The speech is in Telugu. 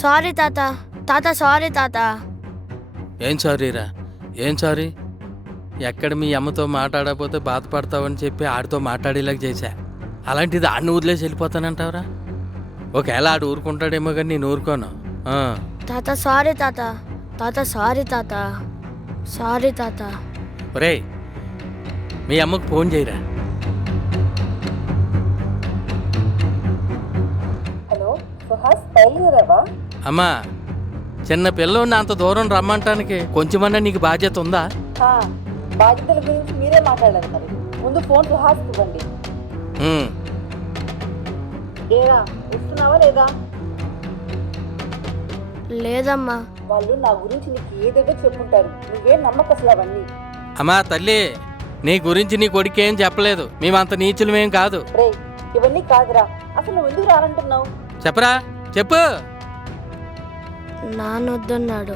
సారీ తాత. తాత సారీ తాత. ఏం సారీరా? ఏం సారీ? ఎక్కడ మీ అమ్మతో మాట్లాడకపోతే బాధపడతావని చెప్పి ఆడితో మాట్లాడేలాగా చేశా. అలాంటిది ఆడిని వదిలేసి వెళ్ళిపోతానంటావరా? ఒకవేళ ఆడు ఊరుకుంటాడేమో కానీ నేను ఊరుకోను. తాత సారీ తాత. తాత సారీ తాత. సారీ తాత. ఒరేయ్, మీ అమ్మకు ఫోన్ చేయరా. హలో సుహాస్, బయలుదేరావా? అమ్మా, చిన్న పిల్లోడిని అంత దూరం రమ్మంటానికి కొంచెమన్నా నీకు బాధ్యత ఉందా? బాధ్యతల గురించి మీరే మాట్లాడారు. మరి ముందు ఫోన్ సుహాస్కి ఇవ్వండి. ఏరా, ఇస్తున్నావా లేదా? లేదమ్మా. వాళ్ళు నా గురించి నీకు ఏదేదో చెప్పుంటారు. నువ్వేం నమ్మక అసలు అవన్నీ. అమ్మా తల్లి, నీ గురించి నీ కొడుకేం చెప్పలేదు. మేమంత నీచులమేం కాదు. రే, ఇవన్నీ కాదురా. అసలు నువ్వు ఎందుకు రానంటున్నావు? చెప్పరా, చెప్పు. నాన్నొద్దన్నాడు.